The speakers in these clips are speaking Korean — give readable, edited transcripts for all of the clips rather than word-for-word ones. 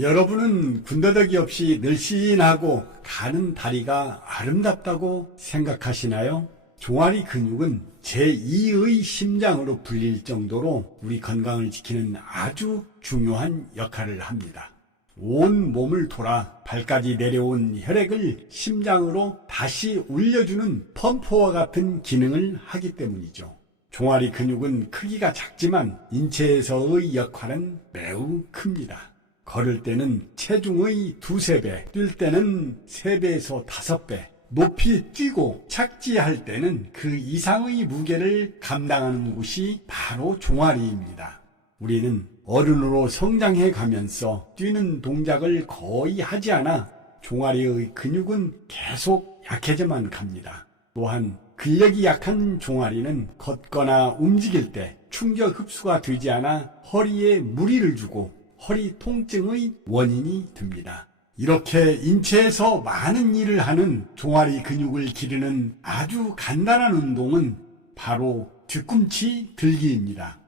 여러분은 군더더기 없이 늘씬하고 가는 다리가 아름답다고 생각하시나요? 종아리 근육은 제2의 심장으로 불릴 정도로 우리 건강을 지키는 아주 중요한 역할을 합니다. 온 몸을 돌아 발까지 내려온 혈액을 심장으로 다시 올려주는 펌프와 같은 기능을 하기 때문이죠. 종아리 근육은 크기가 작지만 인체에서의 역할은 매우 큽니다. 걸을 때는 체중의 2~3배, 뛸 때는 3배에서 5배, 높이 뛰고 착지할 때는 그 이상의 무게를 감당하는 곳이 바로 종아리입니다. 우리는 어른으로 성장해 가면서 뛰는 동작을 거의 하지 않아 종아리의 근육은 계속 약해져만 갑니다. 또한 근력이 약한 종아리는 걷거나 움직일 때 충격 흡수가 되지 않아 허리에 무리를 주고 허리 통증의 원인이 됩니다. 이렇게 인체에서 많은 일을 하는 종아리 근육을 기르는 아주 간단한 운동은 바로 뒤꿈치 들기입니다.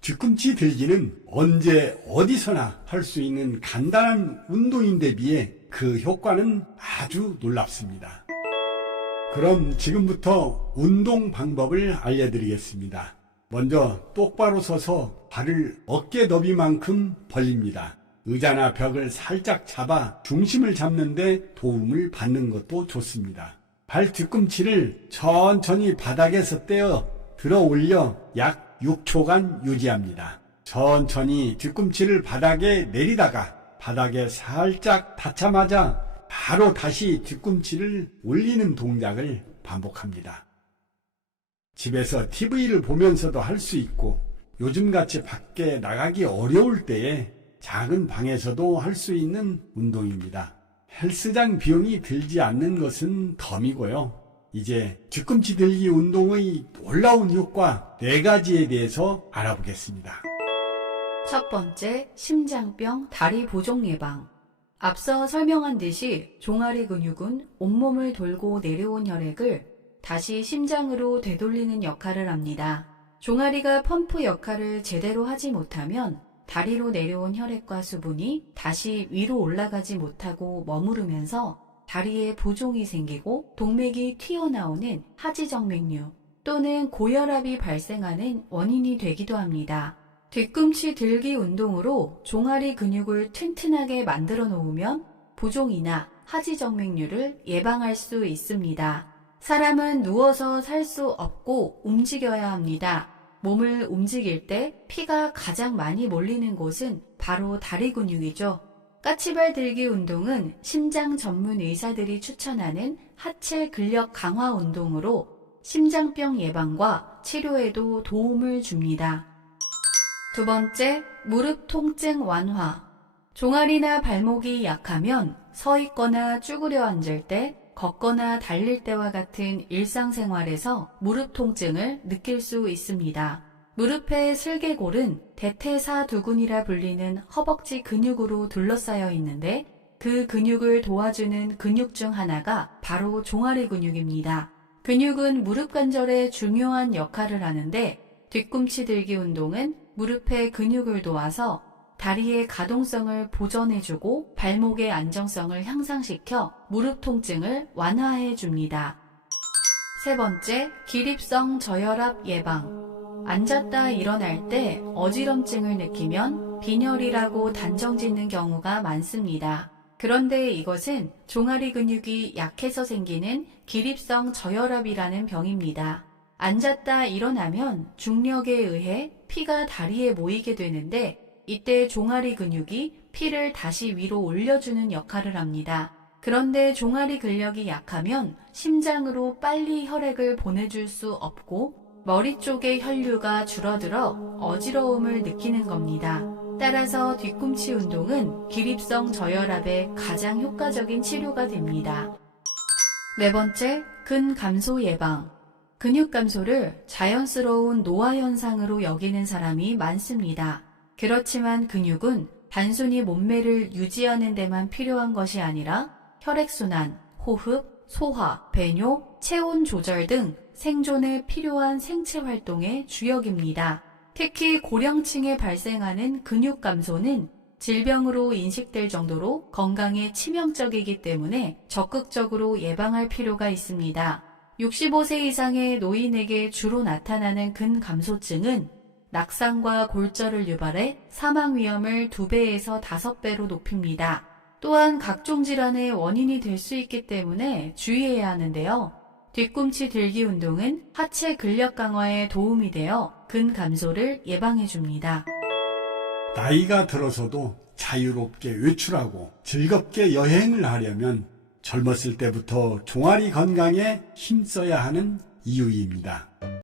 뒤꿈치 들기는 언제 어디서나 할 수 있는 간단한 운동인데 비해 그 효과는 아주 놀랍습니다. 그럼 지금부터 운동 방법을 알려드리겠습니다. 먼저 똑바로 서서 발을 어깨 너비만큼 벌립니다. 의자나 벽을 살짝 잡아 중심을 잡는 데 도움을 받는 것도 좋습니다. 발 뒤꿈치를 천천히 바닥에서 떼어 들어 올려 약 6초간 유지합니다. 천천히 뒤꿈치를 바닥에 내리다가 바닥에 살짝 닿자마자 바로 다시 뒤꿈치를 올리는 동작을 반복합니다. 집에서 TV를 보면서도 할 수 있고 요즘같이 밖에 나가기 어려울 때에 작은 방에서도 할 수 있는 운동입니다. 헬스장 비용이 들지 않는 것은 덤이고요. 이제 뒤꿈치 들기 운동의 놀라운 효과 4가지에 대해서 알아보겠습니다. 첫 번째, 심장병, 다리 보종 예방. 앞서 설명한 듯이 종아리 근육은 온몸을 돌고 내려온 혈액을 다시 심장으로 되돌리는 역할을 합니다. 종아리가 펌프 역할을 제대로 하지 못하면 다리로 내려온 혈액과 수분이 다시 위로 올라가지 못하고 머무르면서 다리에 부종이 생기고 동맥이 튀어나오는 하지정맥류 또는 고혈압이 발생하는 원인이 되기도 합니다. 뒤꿈치 들기 운동으로 종아리 근육을 튼튼하게 만들어 놓으면 부종이나 하지정맥류를 예방할 수 있습니다. 사람은 누워서 살 수 없고 움직여야 합니다. 몸을 움직일 때 피가 가장 많이 몰리는 곳은 바로 다리 근육이죠. 까치발 들기 운동은 심장 전문 의사들이 추천하는 하체 근력 강화 운동으로 심장병 예방과 치료에도 도움을 줍니다. 두 번째, 무릎 통증 완화. 종아리나 발목이 약하면 서 있거나 쭈그려 앉을 때, 걷거나 달릴 때와 같은 일상생활에서 무릎 통증을 느낄 수 있습니다. 무릎의 슬개골은 대퇴사두근이라 불리는 허벅지 근육으로 둘러싸여 있는데 그 근육을 도와주는 근육 중 하나가 바로 종아리 근육입니다. 근육은 무릎 관절에 중요한 역할을 하는데 뒤꿈치 들기 운동은 무릎의 근육을 도와서 다리의 가동성을 보존해주고 발목의 안정성을 향상시켜 무릎 통증을 완화해줍니다. 세 번째, 기립성 저혈압 예방. 앉았다 일어날 때 어지럼증을 느끼면 빈혈이라고 단정짓는 경우가 많습니다. 그런데 이것은 종아리 근육이 약해서 생기는 기립성 저혈압이라는 병입니다. 앉았다 일어나면 중력에 의해 피가 다리에 모이게 되는데 이때 종아리 근육이 피를 다시 위로 올려주는 역할을 합니다. 그런데 종아리 근력이 약하면 심장으로 빨리 혈액을 보내줄 수 없고 머리 쪽의 혈류가 줄어들어 어지러움을 느끼는 겁니다. 따라서 뒤꿈치 운동은 기립성 저혈압에 가장 효과적인 치료가 됩니다. 네 번째, 근감소 예방. 근육 감소를 자연스러운 노화 현상으로 여기는 사람이 많습니다. 그렇지만 근육은 단순히 몸매를 유지하는 데만 필요한 것이 아니라 혈액순환, 호흡, 소화, 배뇨, 체온 조절 등 생존에 필요한 생체 활동의 주역입니다. 특히 고령층에 발생하는 근육 감소는 질병으로 인식될 정도로 건강에 치명적이기 때문에 적극적으로 예방할 필요가 있습니다. 65세 이상의 노인에게 주로 나타나는 근감소증은 낙상과 골절을 유발해 사망 위험을 2배에서 5배로 높입니다. 또한 각종 질환의 원인이 될 수 있기 때문에 주의해야 하는데요. 뒤꿈치 들기 운동은 하체 근력 강화에 도움이 되어 근감소를 예방해줍니다. 나이가 들어서도 자유롭게 외출하고 즐겁게 여행을 하려면 젊었을 때부터 종아리 건강에 힘써야 하는 이유입니다.